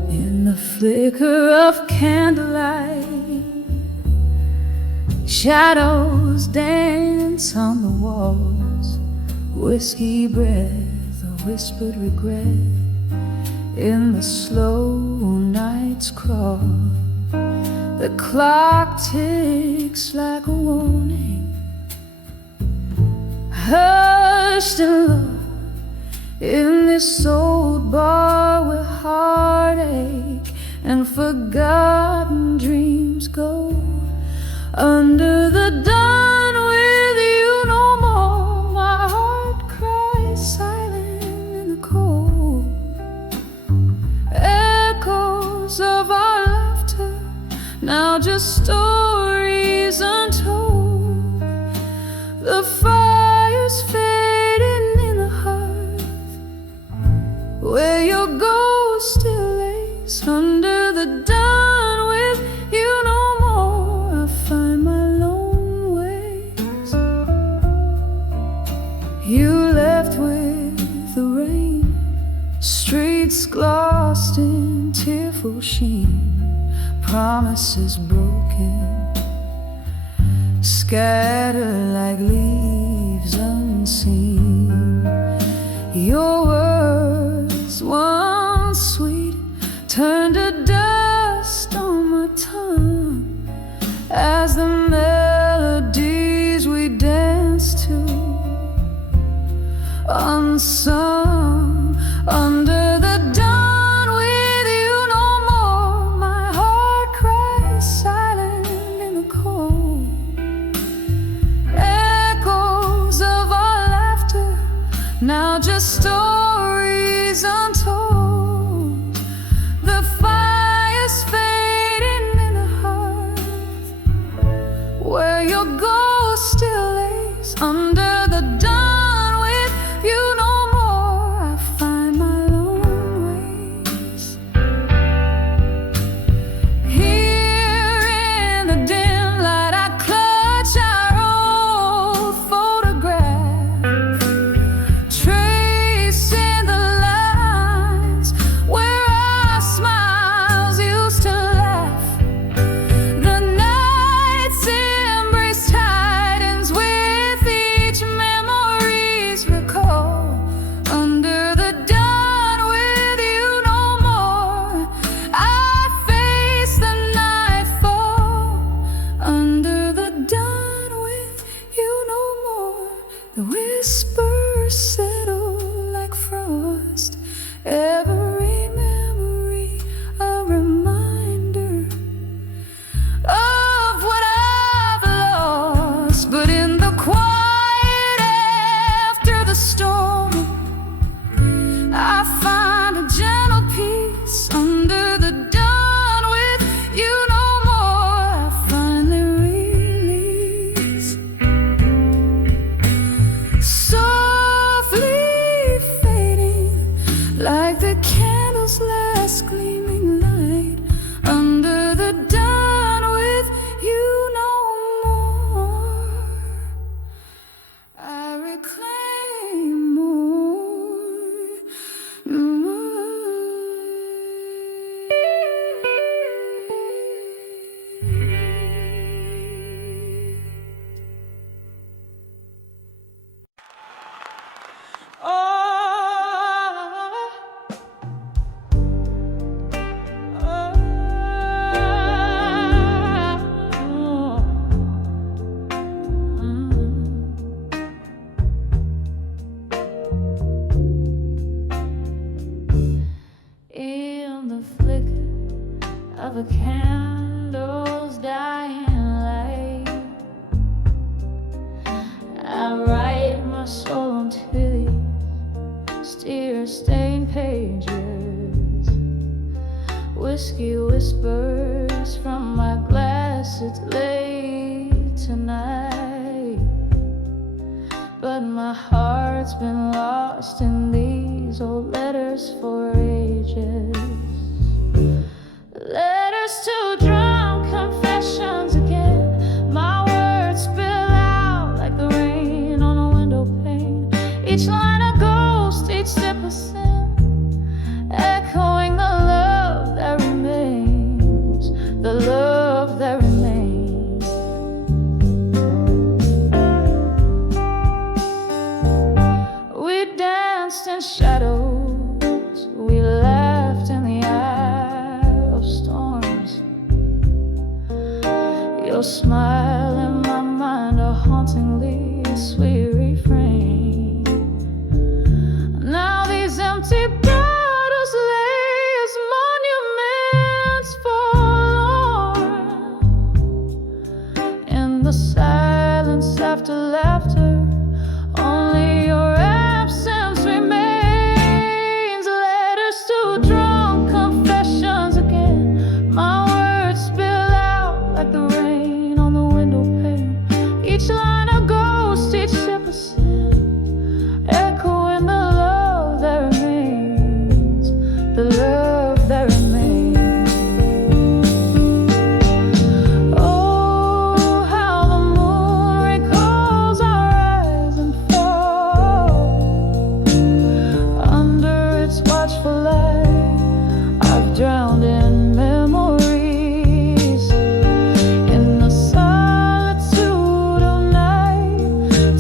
In the flicker of candlelight, shadows dance on the walls. Whiskey breath, a whispered regret in the slow night's crawl. The clock ticks like a warning, hushed in love in this old bar where heartache and forgotten dreams go. Under the dawn with you no more, my heart cries silent in the cold. Echoes of our laughter, now just stories untold. The fire's fading in the hearth, where your ghost still lays. Under the dawn with you no more, I find my lone ways. You left with the rain, streets glossed in tearful sheen, promises broken, scattered like leaves unseen. Your words, once sweet, turned to dust on my tongue as the melodies we danced to, unsung. Under the dawn with you no more, my heart cries silent in the cold. Echoes of our laughter, now just stories untold. The fire's fading in the hearth, where your ghost still lays. Under the dawn with you no more, I find my lone ways. Here in the dim light, I clutch our old photograph, tracing the lines where our smiles used to laugh. The night's embrace tightens with each memories recall. Under the dawn with you no more, I face the nightfall. Under the dawn with you no more, the whispers settle like frost. Every memory a reminder of what I've lost. But in the quiet after the storm, I find a gentle peace. Under the dawn with you no more, I finally release. Softly fading like the candle's last gleaming light. Under the dawn with you no more, I reclaim more, more. In the flicker of a candle's dying light, I write my soul onto these tear-stained pages. Whiskey whispers from my glass, it's late tonight, but my heart's been lost in these these old letters for ages. Letters to drunk confessions again. My words spill out like the rain on a window pane. Each line a ghost, each sip a sin, echoing the love that remains, the love that remains. We danced in shadows, we laughed in the eye of storms. Your smile in my mind, a hauntingly sweet refrain. Now these empty bottles lay as monuments forlorn. In the silence after laughter, only your absence remains. Letters to drunk confessions again. My words spill out like the rain on the window pane. Each line a ghost, each sip a sin, echoing the love that remains, the love that remains. Oh, how the moon recalls our rise and fall. Under its watchful light, I've drowned in memories. In the solitude of night,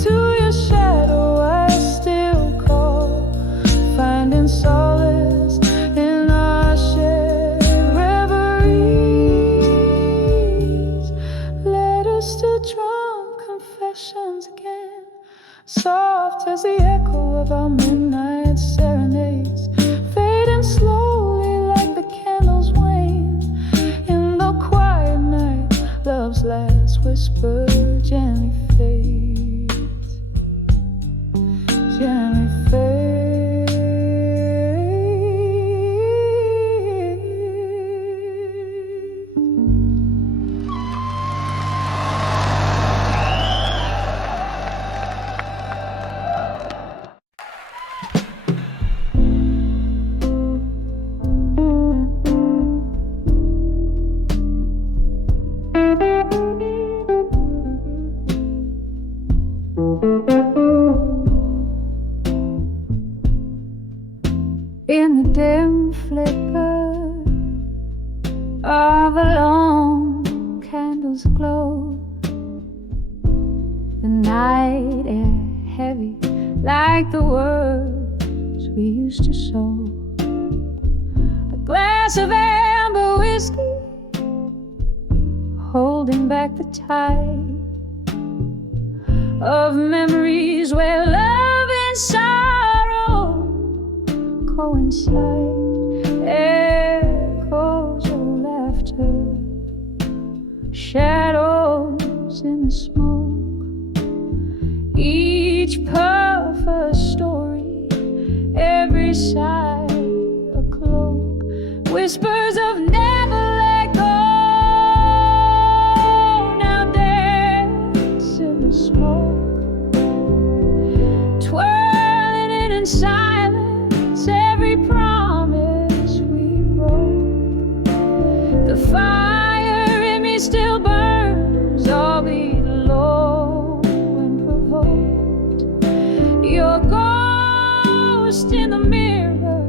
to your shadow I still call, finding solace in our shared reveries. Letters to drunk confessions again, soft as the echo of our midnight serenades, fading slowly like the candles wane. In the quiet night, love's last whisper gently fades, gently fades. In the dim flicker of a lone candle's glow, the night air heavy like the words we used to sow. A glass of amber whiskey holding back the tide of memories where love and sorrow coincide. Echoes of laughter, shadows in the smoke, each puff a story, every sigh a cloak, whispers of never let go. Now dance in the smoke, twirling it in silence, every promise we wrote. The fire in me still burns, albeit low and provoked. Your ghost in the mirror,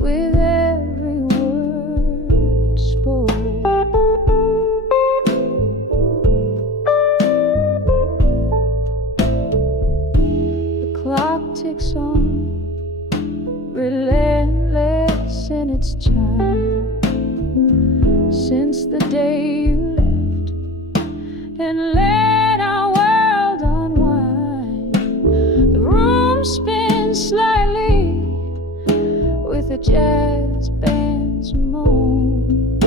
with every word spoke. The clock ticks on, relentless in its chime, since the day you left and let our world unwind. The room spins slightly with a jazz band's moan,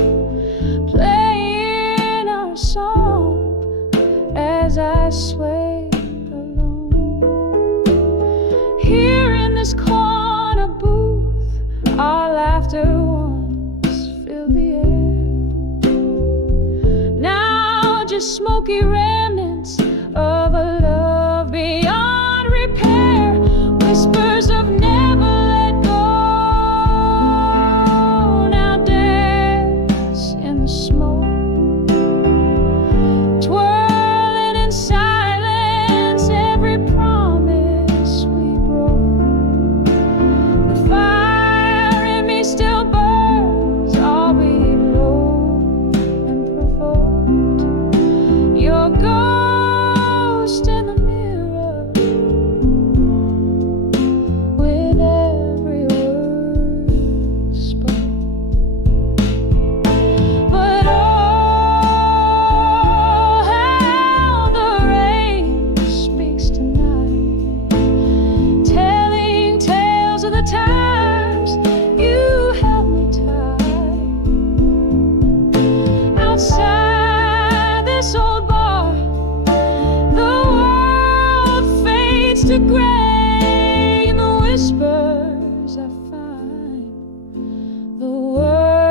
playing our song as I sway alone. Here in this corner booth, our laughter once filled the air. Now just smoky remnants of a love beyond repair.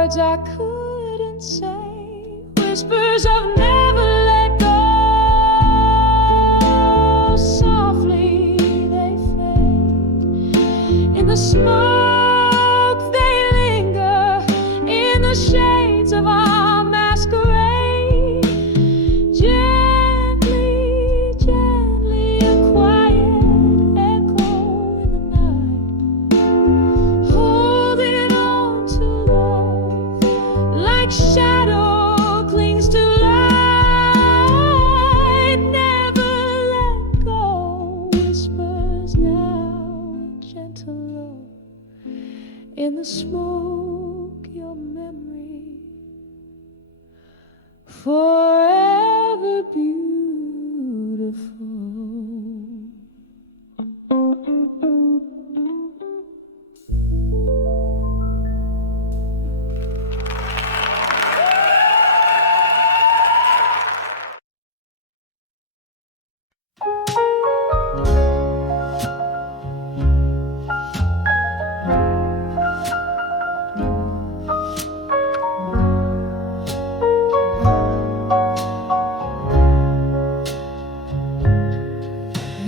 words I couldn't say, whispers of never let go. Softly they fade in the smoke, they linger in the shades of our masquerade. Gently, gently, a quiet echo in the night, holding on to love like shadow clings to light. Never let go, whispers now, gentle love in the smoke, your memory forever beautiful.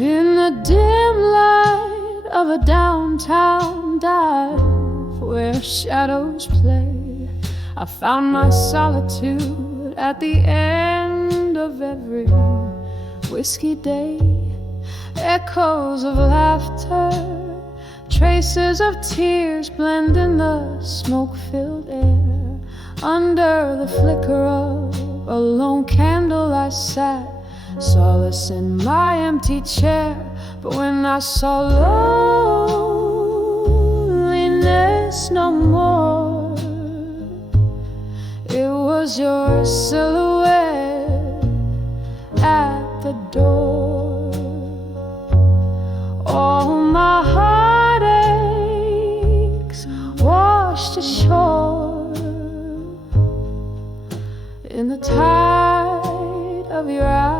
In the dim light of a downtown dive where shadows play, I found my solitude at the end of every whiskey day. Echoes of laughter, traces of tears blend in the smoke-filled air. Under the flicker of a lone candle I sat, solace in my empty chair. But when I saw loneliness no more, it was your silhouette at the door. All my heartaches washed ashore in the tide of your eyes.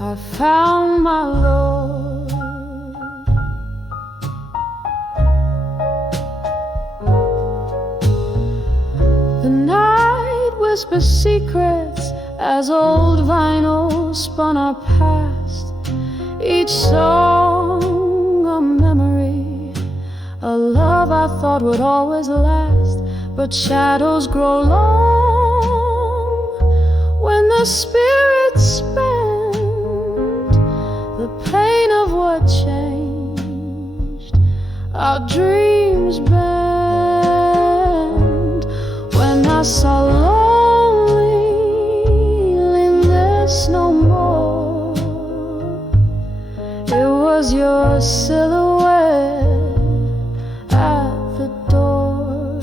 I found my Lord. The night whispers secrets as old vinyl spun our past. Each song a memory, a love I thought would always last. But shadows grow long when the spirits spend the pain of what changed. Our dreams bend. When I saw loneliness no more, it was your silhouette at the door.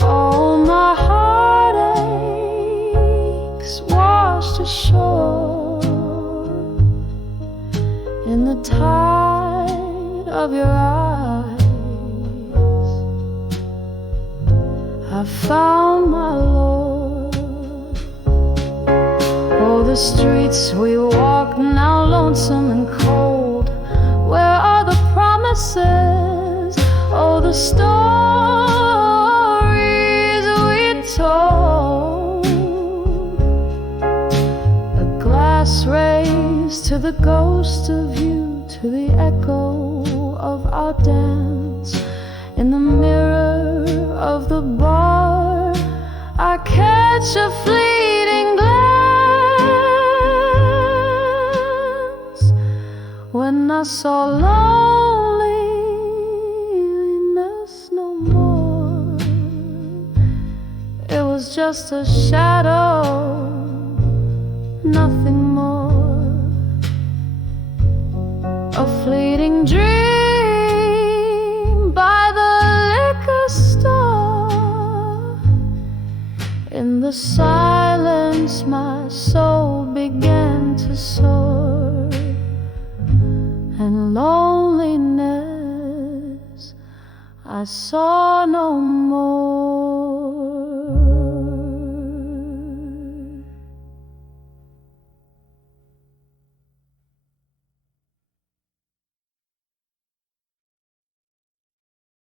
All my heartaches washed ashore in the tide of your eyes. I found my Lord. Oh, the streets we walk now lonesome and cold. Where are the promises? Oh, the stories we told. A glass raised to the ghost of you, to the echo of our dance. In the mirror of the bar, I catch a fleeting glance. When I saw loneliness no more, it was just a shadow, nothing more. A fleeting dream by the liquor store. In the silence my soul began to soar, and loneliness I saw no more.